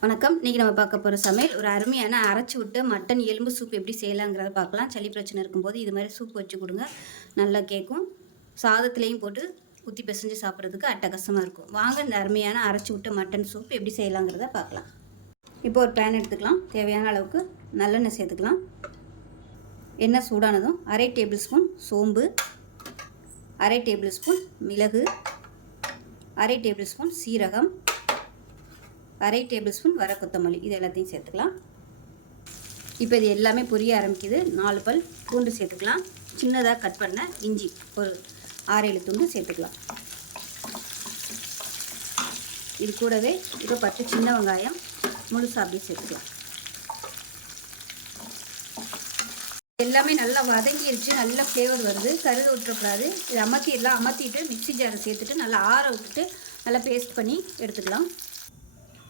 வணக்கம். இன்றைக்கி நம்ம பார்க்க போகிற சமையல் ஒரு அருமையான அரைச்சி விட்டு மட்டன் எலும்பு சூப் எப்படி செய்யலாங்கிறத பார்க்கலாம். சளி பிரச்சனை இருக்கும்போது இது மாதிரி சூப் வச்சு கொடுங்க, நல்லா கேட்கும். சாதத்துலேயும் போட்டு ஊற்றி பிசைஞ்சு சாப்பிட்றதுக்கு அட்டகாசமாக இருக்கும். வாங்க இந்த அருமையான அரைச்சி விட்டு மட்டன் சூப் எப்படி செய்யலாங்கிறத பார்க்கலாம். இப்போ ஒரு பேன் எடுத்துக்கலாம். தேவையான அளவுக்கு நல்லெண்ணெய் சேர்த்துக்கலாம். எண்ணெய் சூடானதும் அரை டேபிள் ஸ்பூன் சோம்பு, அரை டேபிள் ஸ்பூன் மிளகு, அரை டேபிள் ஸ்பூன் சீரகம், அரை டேபிள் ஸ்பூன் வர கொத்தமல்லி, இது எல்லாத்தையும் சேர்த்துக்கலாம். இப்போ இது எல்லாமே பொரிய ஆரம்பிக்குது. 4 பல் பூண்டு சேர்த்துக்கலாம். சின்னதாக கட் பண்ண இஞ்சி ஒரு 6-7 துண்டு சேர்த்துக்கலாம். இது கூடவே இப்போ 10 சின்ன வெங்காயம் முழுசாக அப்படியே சேர்த்துக்கலாம். எல்லாமே நல்லா வதங்கிருச்சு, நல்ல ஃப்ளேவர் வருது. கருது விட்டுறக்கூடாது. இது அமர்த்திடலாம். அமர்த்திட்டு மிக்ஸி ஜாரை சேர்த்துட்டு நல்லா ஆற விட்டுட்டு நல்லா பேஸ்ட் பண்ணி எடுத்துக்கலாம்.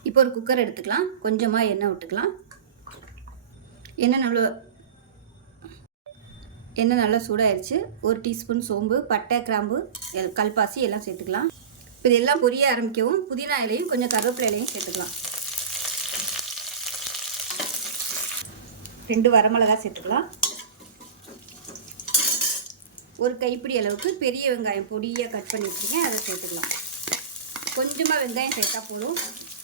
இப்போ ஒரு குக்கர் எடுத்துக்கலாம். கொஞ்சமாக எண்ணெய் விட்டுக்கலாம். எண்ணெய் நல்லா சூடாயிருச்சு. 1 டீஸ்பூன் சோம்பு, பட்டை, கிராம்பு, கல்பாசி எல்லாம் சேர்த்துக்கலாம். இப்போ இதெல்லாம் பொரிய ஆரம்பிக்கவும் புதினா இலையும் கொஞ்சம் கருவேப்பிலை இலையும் சேர்த்துக்கலாம். 2 வரமிளகாய் சேர்த்துக்கலாம். ஒரு கைப்பிடி அளவுக்கு பெரிய வெங்காயம் பொடியாக கட் பண்ணி வச்சுருக்கேன், அதை சேர்த்துக்கலாம். கொஞ்சமாக வெங்காயம் சேர்த்தா போதும்.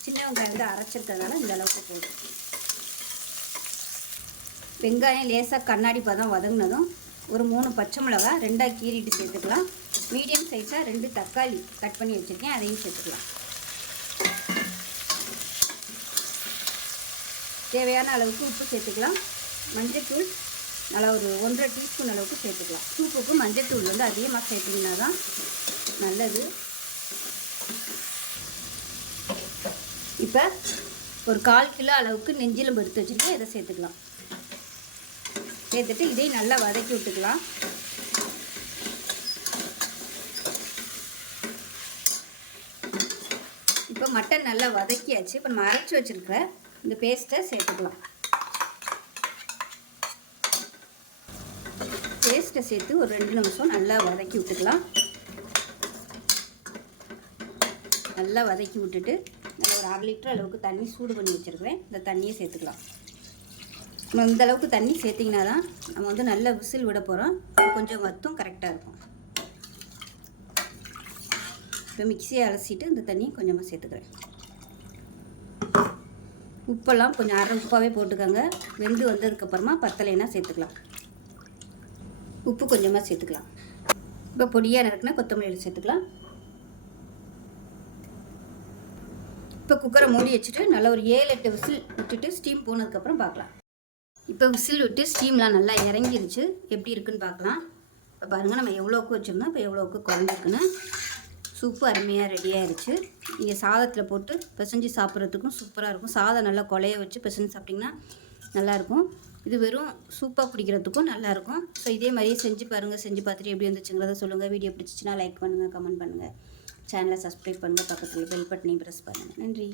சின்ன வெங்காயம் வந்து அரைச்சிருக்கிறதுனால இந்த அளவுக்கு போதும். வெங்காயம் லேசாக கண்ணாடி பதம் வதங்கினதும் ஒரு 3 பச்சை மிளகாய் 2ஆக கீறிட்டு சேர்த்துக்கலாம். மீடியம் சைஸாக 2 தக்காளி கட் பண்ணி வச்சுருக்கேன், அதையும் சேர்த்துக்கலாம். தேவையான அளவுக்கு உப்பு சேர்த்துக்கலாம். மஞ்சள்தூள் நல்லா ஒரு 1.5 டீஸ்பூன் அளவுக்கு சேர்த்துக்கலாம். சூப்புக்கு மஞ்சள்தூள் வந்து அதிகமாக சேர்த்திங்கன்னா தான் நல்லது. இப்போ ஒரு 1/4 கிலோ அளவுக்கு நெஞ்சிலும் எடுத்து வச்சுட்டு இதை சேர்த்துக்கலாம். சேர்த்துட்டு இதையும் நல்லா வதக்கி விட்டுக்கலாம். இப்போ மட்டன் நல்லா வதக்கியாச்சு. இப்போ நம்ம அரைச்சி வச்சுருக்கிற இந்த பேஸ்ட்டை சேர்த்துக்கலாம். பேஸ்ட்டை சேர்த்து ஒரு 2 நிமிஷம் நல்லா வதக்கி விட்டுக்கலாம். நல்லா வதக்கி விட்டுட்டு ஒரு 1/2 லிட்டர் அளவுக்கு தண்ணி சூடு பண்ணி வச்சுருக்கிறேன், இந்த தண்ணியை சேர்த்துக்கலாம். நம்ம இந்த அளவுக்கு தண்ணி சேர்த்திங்கன்னா தான் நம்ம வந்து நல்லா விசில் விட போகிறோம். கொஞ்சம் வத்தும் கரெக்டாக இருக்கும். இப்போ மிக்சியை அலசிட்டு இந்த தண்ணி கொஞ்சமாக சேர்த்துக்கிறேன். உப்பெல்லாம் கொஞ்சம் அரை உப்பாகவே போட்டுக்கோங்க. வெந்து வந்ததுக்கப்புறமா பத்தலைன்னா சேர்த்துக்கலாம். உப்பு கொஞ்சமாக சேர்த்துக்கலாம். இப்போ பொடியாக நறுக்குனா கொத்தமல்லியில் சேர்த்துக்கலாம். இப்போ குக்கரை மூடி வச்சுட்டு நல்லா ஒரு 7-8 விசில் விட்டுட்டு ஸ்டீம் போனதுக்கப்புறம் பார்க்கலாம். இப்போ விசில் விட்டு ஸ்டீம்லாம் நல்லா இறங்கிருச்சு. எப்படி இருக்குன்னு பார்க்கலாம். இப்போ பாருங்கள், நம்ம எவ்வளோக்கு வச்சோம்னா இப்போ எவ்வளோக்கு குறைஞ்சிருக்குன்னு. சூப்பு அருமையாக ரெடியாகிருச்சு. நீங்கள் சாதத்தில் போட்டு பிசைஞ்சு சாப்பிட்றதுக்கும் சூப்பராக இருக்கும். சாதம் நல்லா கொலைய வச்சு பிசைஞ்சு சாப்பிட்டிங்கன்னா நல்லாயிருக்கும். இது வெறும் சூப்பாக குடிக்கிறதுக்கும் நல்லாயிருக்கும். ஸோ இதே மாதிரியே செஞ்சு பாருங்கள். செஞ்சு பார்த்துட்டு எப்படி வந்துச்சுங்கிறத சொல்லுங்கள். வீடியோ பிடிச்சிச்சின்னா லைக் பண்ணுங்கள், கமெண்ட் பண்ணுங்கள், சேனலை சப்ஸ்கிரைப் பண்ணுங்கள், பக்கத்தில் பெல் பட்டனையும் ப்ரெஸ் பண்ணுங்கள். நன்றி.